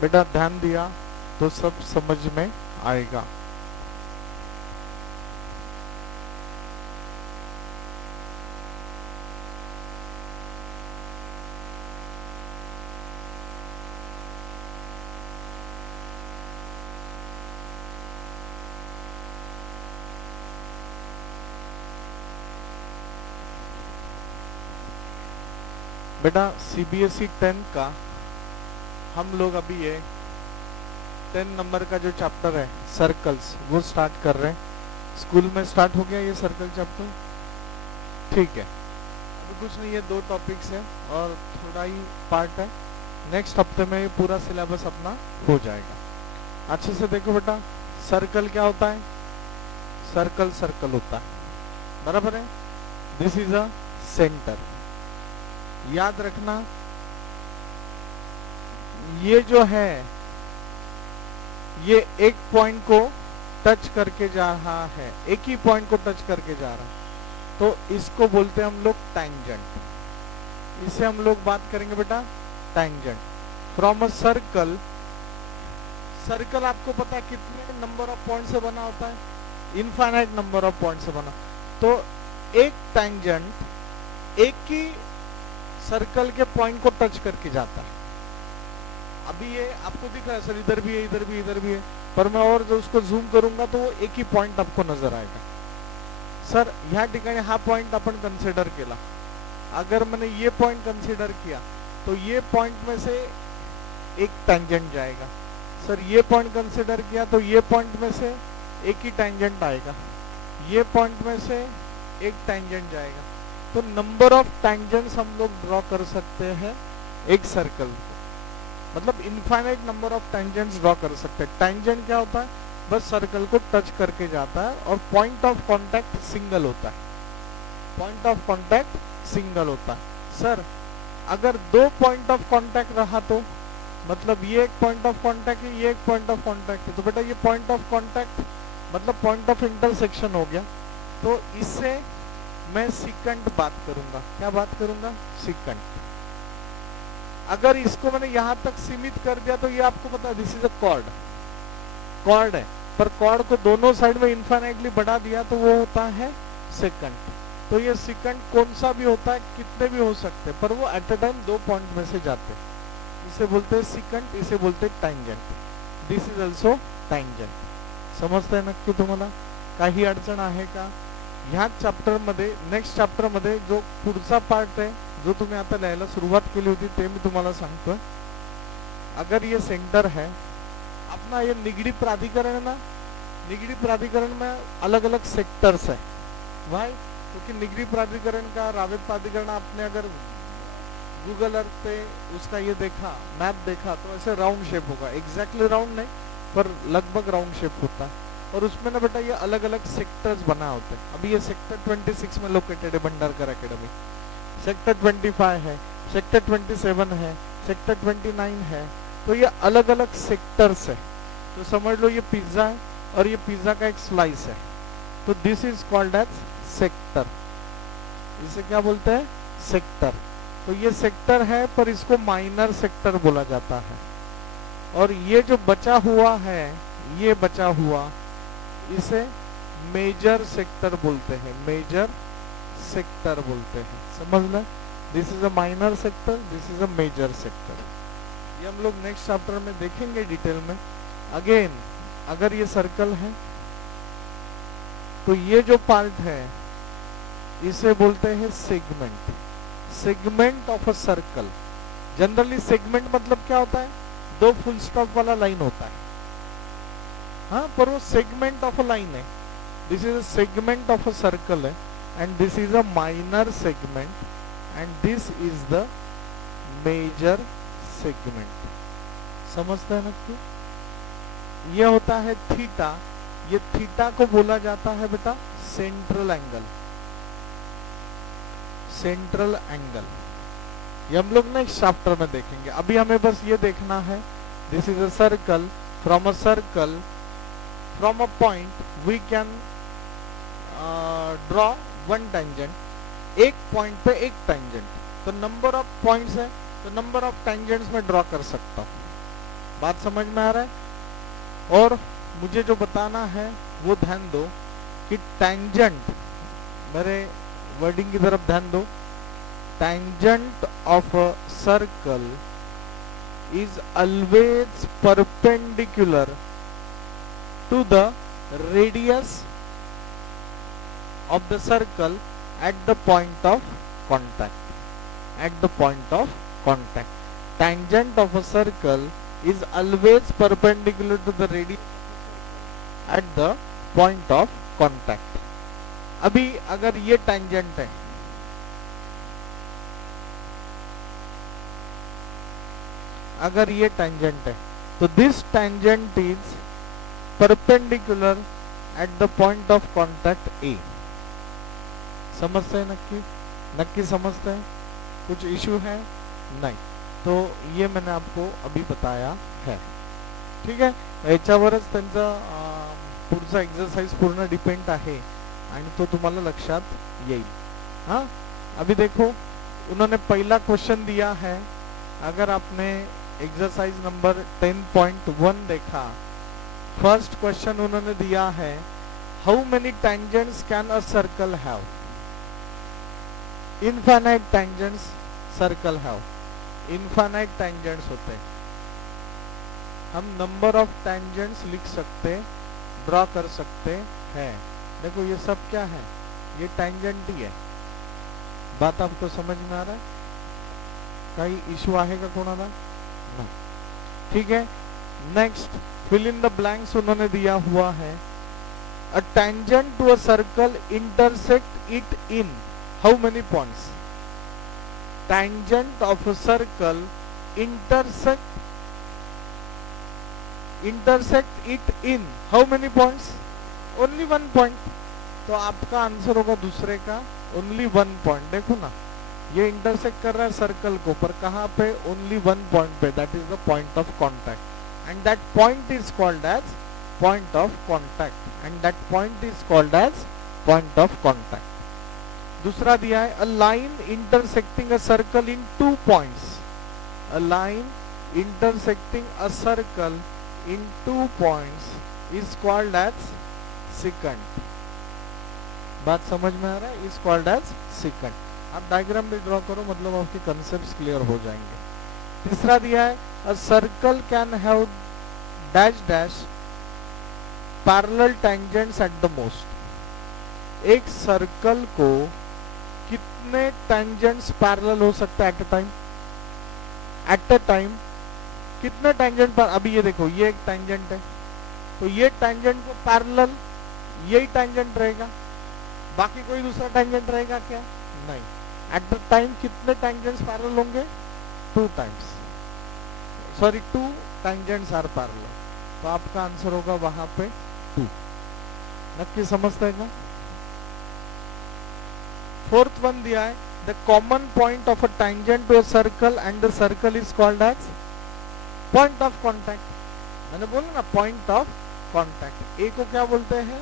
बेटा ध्यान दिया तो सब समझ में आएगा। बेटा सीबीएसई 10 का हम लोग अभी ये 10 नंबर का जो चैप्टर है सर्कल्स वो स्टार्ट कर रहे हैं। स्कूल में स्टार्ट हो गया ये सर्कल चैप्टर, ठीक है। अभी कुछ नहीं, ये 2 टॉपिक्स है और थोड़ा ही पार्ट है। नेक्स्ट हफ्ते में ये पूरा सिलेबस अपना हो जाएगा। अच्छे से देखो बेटा, सर्कल क्या होता है? सर्कल सर्कल होता है, बराबर है। दिस इज अ सेंटर, याद रखना। ये जो है ये एक पॉइंट को टच करके जा रहा है, एक ही पॉइंट को टच करके जा रहा है, तो इसको बोलते हैं हम लोग टैंजेंट। इसे हम लोग बात करेंगे बेटा tangent. From a circle, circle आपको पता है कितने नंबर ऑफ पॉइंट से बना होता है? इनफाइनाइट नंबर ऑफ पॉइंट से बना। तो एक टैंजेंट एक ही सर्कल के पॉइंट को टच करके जाता है। अभी ये आपको दिख रहा है सर, इधर भी है, इधर भी, इधर भी है, पर मैं और जो उसको जूम करूंगा तो वो एक ही पॉइंट आपको नजर आएगा। सर ह्या ठिकाणी हा पॉइंट आपण कन्सिडर केला, अगर मैंने ये पॉइंट कंसीडर किया तो ये पॉइंट में से एक टैंजेंट जाएगा। सर ये पॉइंट कंसीडर किया तो ये पॉइंट में से एक ही टैंजेंट आएगा, ये पॉइंट में से एक टैंजेंट जाएगा। तो नंबर ऑफ टैंजेंट्स हम लोग ड्रॉ कर सकते हैं एक सर्कल को, मतलब infinite number of tangents draw कर सकते हैं। टैंजेंट क्या होता है? बस सर्कल को टच करके जाता है और पॉइंट ऑफ कांटेक्ट सिंगल होता है। पॉइंट ऑफ कांटेक्ट सिंगल होता है। सर अगर 2 पॉइंट ऑफ कांटेक्ट रहा तो मतलब ये एक पॉइंट ऑफ कांटेक्ट है, ये एक पॉइंट ऑफ कांटेक्ट है, तो बेटा ये पॉइंट ऑफ कांटेक्ट मतलब पॉइंट ऑफ इंटरसेक्शन हो गया। तो इससे मैं सिकंड बात करूंगा। क्या बात करूंगा? सिकंड। अगर इसको मैंने यहां तक सीमित कर दिया तो ये आपको पता है this is a chord, chord है, पर कॉर्ड को दोनों साइड में इनफाइनाइटली बढ़ा दिया तो वो होता है सेकंड। तो ये सेकंड कौन सा भी होता है, कितने भी हो सकते हैं, पर वो एट अ टाइम 2 पॉइंट में से जाते हैं। इसे बोलते हैं सेकंड, इसे बोलते हैं tangent. This is also tangent. समजतंय नक्की तुम्हाला? काही अडचण आहे का? ह्या चॅप्टर मध्ये, नेक्स्ट चॅप्टर मध्ये जो पुढचा पार्ट है जो तुम्ही आता लिहायला सुरुवात केली होती ते मी तुम्हाला सांगतो। अगर ये सेंटर है अपना, ये निगडी प्राधिकरण है ना, निगडी प्राधिकरण में अलग अलग सेक्टर्स है। वाई? क्योंकि निगडी प्राधिकरण का रावेत प्राधिकरण आपने अगर गूगल अर्थ पे उसका ये देखा, मैप देखा, तो ऐसे राउंड शेप होगा, एग्जैक्टली राउंड नहीं पर लगभग राउंड शेप होता है। और उसमें ना बेटा ये अलग अलग सेक्टर्स बना होते हैं। अभी ये सेक्टर 26 में लोकेटेड है भंडारकर एकेडमी, सेक्टर 25 है, सेक्टर 27 है, सेक्टर 29 है। तो ये अलग अलग सेक्टर्स है। तो समझ लो ये पिज्जा है और ये पिज्जा का एक स्लाइस है, तो this is called as sector. इसे क्या बोलते हैं? सेक्टर। तो ये सेक्टर है पर इसको माइनर सेक्टर बोला जाता है। और ये जो बचा हुआ है, ये बचा हुआ, इसे मेजर सेक्टर बोलते हैं, मेजर सेक्टर बोलते हैं। समझ लें? This is a minor sector, this is a major sector. ये हम लोग नेक्स्ट चैप्टर में देखेंगे डिटेल में। अगेन अगर ये सर्कल है तो ये जो पार्ट है इसे बोलते हैं segment. Segment of a circle. Generally segment मतलब क्या होता है? 2 फुल स्टॉप वाला लाइन होता है, हाँ, पर वो सेगमेंट ऑफ अ लाइन है। This is a segment of a circle है and this is a minor segment and this is the major segment. समझते हैं ना कि ये होता है थीटा। ये थीटा को बोला जाता है बेटा सेंट्रल एंगल, सेंट्रल एंगल। ये हम लोग नेक्स्ट चैप्टर में देखेंगे। अभी हमें बस ये देखना है, this is a circle, from a circle, from a point we can draw 1 tangent. एक पॉइंट पे एक टेंजेंट, तो नंबर ऑफ पॉइंट्स है तो नंबर ऑफ टेंजेंट्स में ड्रॉ कर सकता हूँ। बात समझ में आ रहा है? और मुझे जो बताना है वो ध्यान दो कि टेंजेंट, मेरे वर्डिंग की तरफ ध्यान दो, tangent of a circle is always perpendicular to the radius of the circle at the point of contact. At the point of contact, tangent of a circle is always perpendicular to the radius at the point of contact. अभी अगर ये tangent है, अगर ये tangent है तो this tangent is perpendicular at the point of contact A. समझते हैं? नक्की समझते हैं? कुछ इशू है? नहीं. तो ये मैंने आपको अभी बताया है. ठीक आहे. याच्यावरच त्यांचा पुढचा एक्सरसाइज पूर्ण डिपेंड आहे आणि तो तुम्हाला लक्षात येईल. हाँ, अभी देखो उन्होंने पहला क्वेश्चन दिया है. अगर आपने एक्सरसाइज नंबर 10.1 देखा, फर्स्ट क्वेश्चन उन्होंने दिया है, how many tangents can a circle have? Infinite tangents circle have. Infinite tangents होते हैं. हम नंबर ऑफ टेंजेंट्स लिख सकते, ड्रॉ कर सकते हैं. देखो ये सब क्या है? ये टेंजेंट ही है. बात आपको समझ में आ रहा है? काही इशू आहे का कोणाला? नहीं. ठीक है. Next, fill in the blanks उन्होंने दिया हुआ है, a tangent to a circle intersect it in how many points? Tangent of a circle intersect it in how many points? Only 1 point. तो आपका आंसर होगा दूसरे का ओनली 1 पॉइंट. देखो ना, ये इंटरसेक्ट कर रहा है सर्कल को, पर कहाँ पे? ओनली 1 पॉइंट पे. That is the point of contact, and that point is called as point of contact, and that point is called as point of contact. दूसरा दिया है, a line intersecting a circle in 2 points. A line intersecting a circle in 2 points is called as secant. बात समझ में आ रहा है? Is called as secant. आप डायग्राम भी ड्रॉ करो, मतलब आपके कंसेप्ट्स क्लियर हो जाएंगे. तीसरा दिया है, a circle can have dash dash parallel tangents at the most. एक सर्कल को कितने टेंजेंट्स पैरेलल हो सकते हैं at a time? At a time कितने टेंजेंट पर? अभी ये देखो, ये एक टेंजेंट है, तो ये टेंजेंट को पैरेलल यही टेंजेंट रहेगा, बाकी कोई दूसरा टेंजेंट रहेगा क्या? नहीं. एट द टाइम कितने टेंजेंट्स पैरेलल होंगे? 2 times. Sorry, 2 tangents are parallel. तो आपका आंसर होगा वहां पे 2. नक्की समझते हैं? फोर्थ वन दिया है, the common point of a tangent to a circle and the circle is called as point of contact. मैंने बोला ना, पॉइंट ऑफ कॉन्टैक्ट. ए को क्या बोलते हैं?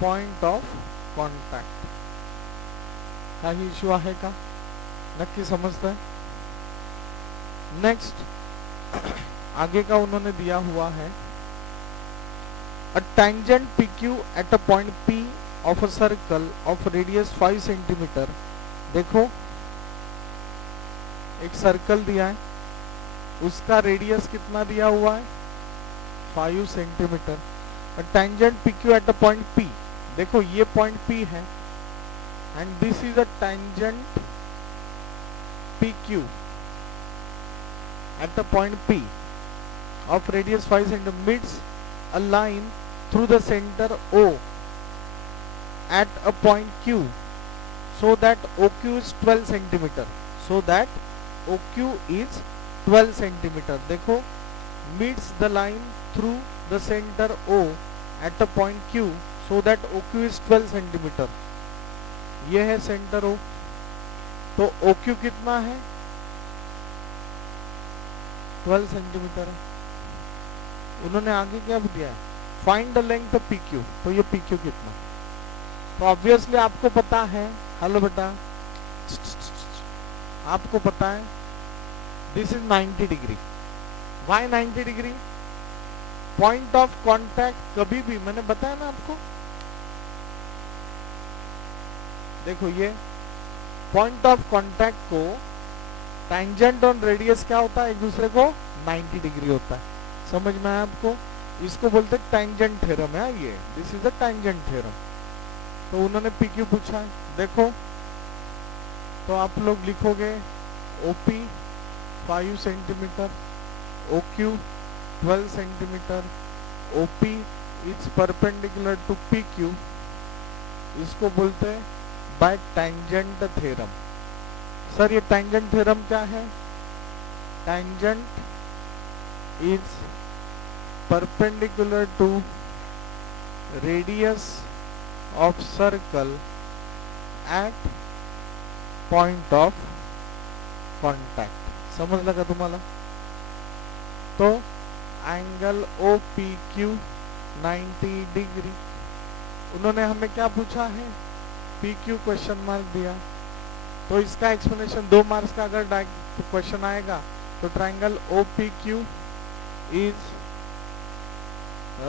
Point of contact. काही इश्यू आहे का? नक्की समझते हैं? नेक्स्ट, आगे का उन्होंने दिया हुआ है, a tangent PQ at a point P of a circle of radius 5 centimetre. देखो, एक सर्कल दिया है, उसका रेडियस कितना दिया हुआ है? 5 centimetre. A tangent PQ at a point P. देखो, ये पॉइंट P है, and this is a tangent PQ at the point P of radius 5 cm meets a line through the center O at a point Q, so that OQ is 12 cm. So that OQ is 12 cm. देखो, meets the line through the center O at a point Q, so that OQ is 12 cm. ये है centre O. तो OQ कितना है? 12 centimetre है. उन्होंने आगे क्या दिया है? Find the length of PQ. तो ये PQ कितना? तो ऑब्वियसली आपको पता है. हेलो बेटा, आपको पता है this is 90 degree. Why 90 degree? Point of contact कभी भी, मैंने बताया ना आपको, देखो ये पॉइंट ऑफ कांटेक्ट को टैंजेंट और रेडियस क्या होता है, एक दूसरे को 90 डिग्री होता है। समझ में आया आपको? इसको बोलते हैं टैंजेंट थ्योरम है ये, this is the tangent theorem. तो उन्होंने पीक्यू पूछा है, देखो तो आप लोग लिखोगे OP 5 centimetre, OQ 12 centimetre, OP is perpendicular to PQ, इसको बोलते हैं बाय टैंजेंट थ्योरम। सर ये टैंजेंट थ्योरम क्या है? Tangent is perpendicular to radius of circle at point of contact. समझ लगा तुम्हाला? तो angle O P Q 90 degree. उन्होंने हमें क्या पूछा है? पी क्यू क्वेश्चन मार्क दिया, तो इसका एक्सप्लेनेशन 2 मार्क्स का अगर क्वेश्चन आएगा तो triangle O P Q is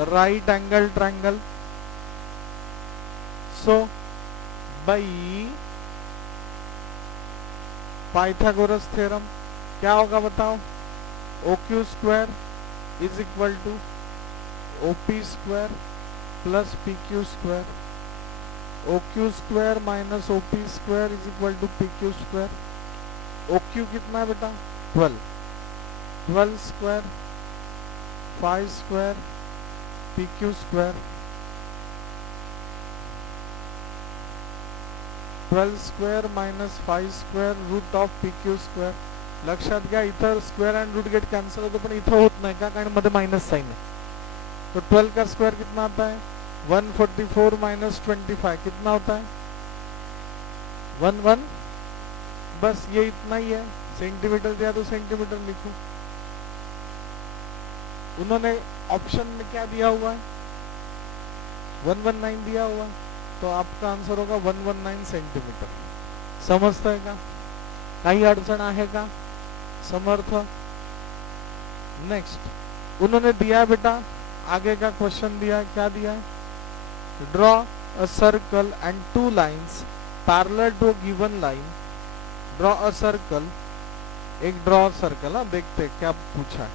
right angle triangle. So by Pythagoras theorem क्या होगा बताओ? O Q square is equal to O P square plus P Q square, O Q square minus O P square is equal to P Q square. O Q कितना है बेटा? 12, 12 square 5 square P Q square, 12 square minus 5 square root of P Q square. लक्षात घ्या इथं square and root get cancel होतो, पण इथं होत नाही का, कारण मध्ये माइनस साइन है। तो 12 का स्क्वायर कितना आता है? 144 माइनस 25 कितना होता है? 11। बस ये इतना ही है। सेंटीमीटर दिया तो सेंटीमीटर लिखो। उन्होंने ऑप्शन में क्या दिया हुआ है? 119 दिया हुआ, तो आपका आंसर होगा 119 सेंटीमीटर। समजता है का? काही अडचण आहे का? समर्थ? नेक्स्ट उन्होंने दिया बेटा, आगे का क्वेश्चन दिया, क्या दिया है? Draw a circle and 2 lines parallel to a given line. Draw a circle, एक ड्रॉ सर्कल, हाँ देखते क्या पूछा है।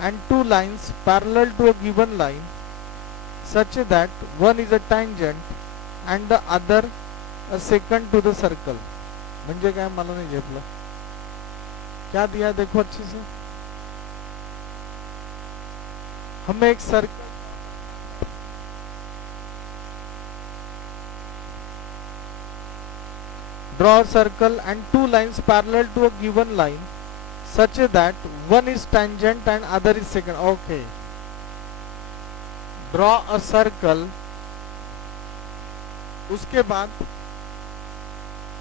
And 2 lines parallel to a given line such that one is a tangent and the other a secant to the circle। म्हणजे काय मला नाही झेपलं, क्या दिया देखो अच्छे से। हमें एक circle, draw a circle and 2 lines parallel to a given line such that one is tangent and other is secant। okay, draw a circle, उसके बाद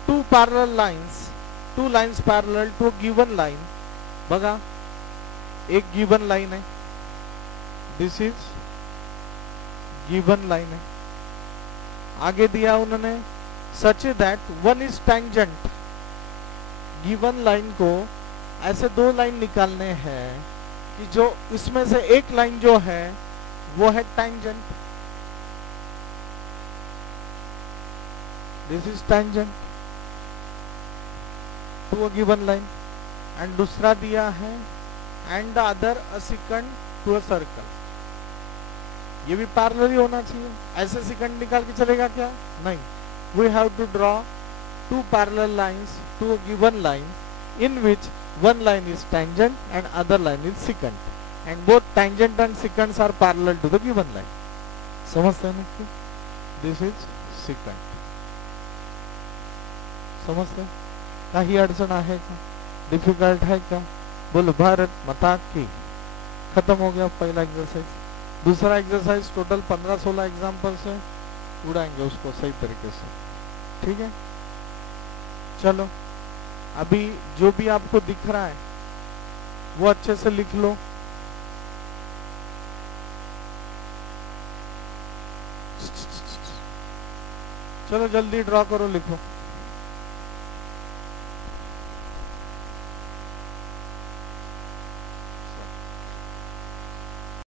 2 parallel lines, 2 lines parallel to given line. बघा एक given line है, this is given line है। आगे दिया उन्होंने such that one is tangent. Given line को ऐसे 2 लाइन निकालने हैं कि जो इसमें से एक लाइन जो है वो है tangent, this is tangent to a given line. And दूसरा दिया है and the other a secant to a circle. ये भी पैरेलल ही होना चाहिए, ऐसे सेकंड निकाल के चलेगा क्या? नहीं, we have to draw 2 parallel lines to a given line in which one line is tangent and other line is secant, and both tangent and secants are parallel to the given line। समझते हैं ना? This is secant। समझते हैं? काही अडचण आहे का? Difficult है क्या? बोलो भारत माता की। खत्म हो गया पहला एक्सरसाइज। दूसरा एक्सरसाइज टोटल 15-16 एग्जाम्पल्स है, उड़ाएंगे उसको सही तरीके से, ठीक है? चलो अभी जो भी आपको दिख रहा है वो अच्छे से लिख लो। चलो जल्दी ड्रॉ करो, लिखो।